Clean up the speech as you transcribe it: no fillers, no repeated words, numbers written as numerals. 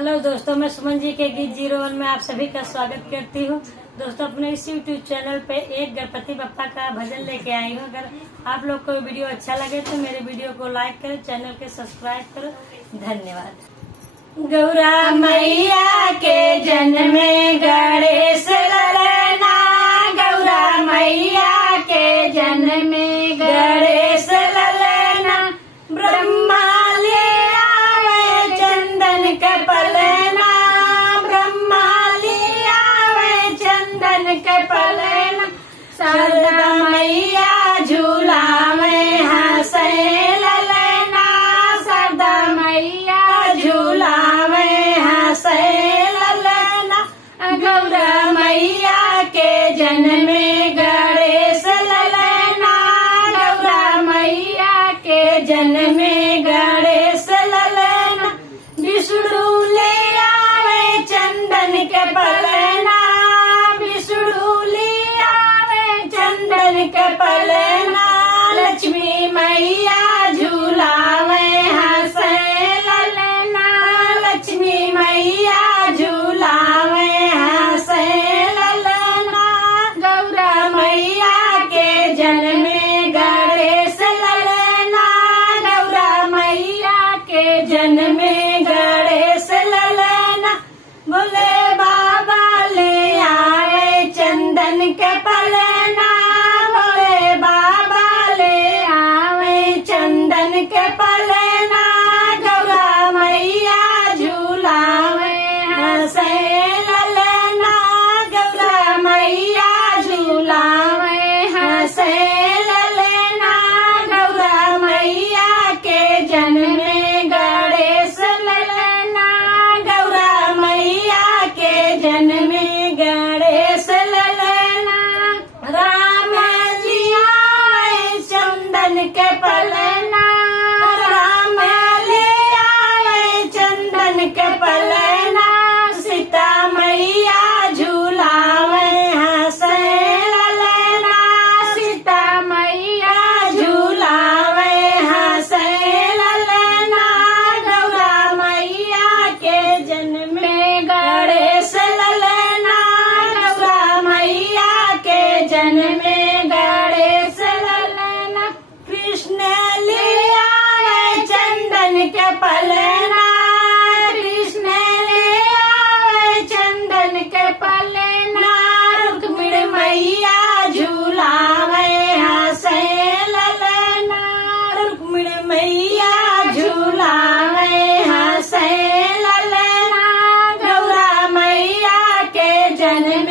Hello दोस्तों, मैं सुमन जी के गीत 01 में आप सभी का स्वागत करती हूँ। दोस्तों, अपने इस यूट्यूब चैनल पे एक गणपति बप्पा का भजन लेके आई हूँ। अगर आप लोग को वीडियो अच्छा लगे तो मेरे वीडियो को लाइक करो, चैनल के सब्सक्राइब करो। धन्यवाद। गौरा मैया के जन्म में गणेश ललना, गौरा मैया के जन्म में गणेश ललना, ब्रह्मा ले आवे चंदन के पलना, ब्रह्मा ले आवे चंदन के पलना, शारदा मैया झूलावे हंसे ललना, शारदा मैया झूलावे हंसे ललना, गौरा मैया के जन्म में गणेश ललना, गौरा मैया के जन्म में गणेश ललना, विष्णु ले आवे चंदन के पलना, विष्णु ले आवे चंदन के पलना, लक्ष्मी मैया झूलावे हंसे ललना, लक्ष्मी मैया झूलावे हंसे ललना, गौरा मैया के जन्म में गणेश ललना, गौरा मैया के जन्म में गणेश ललना, बोले बाबा ले आए चंदन के पलना, बोले बाबा ले आवे चंदन के पलना, गौरा मैया झूलावे हंसे ललना, गौरा मैया झूलावे हंसे ललना, गौरा मैया के जन्म में गणेश ललना, गौरा मैया के जन्म में गणेश ललना, राम जी आए चंदन के पलना, राम ले आए चंदन के पलना, सीता मैया झूलावे हंसे ललना, सीता मैया झूलावे हंसे ललना, गौरा मैया के जन्म में गणेश ललना, गौरा मैया के जन्म में गणेश ललना, कृष्ण ले आवे चंदन के पलना, कृष्ण ले आवे चंदन के पलना, रुक्मिणी मैया झूलावे हंसे ललना, रुक्मिणी मैया झूलावे हंसे ललना, गौरा मैया के जन्म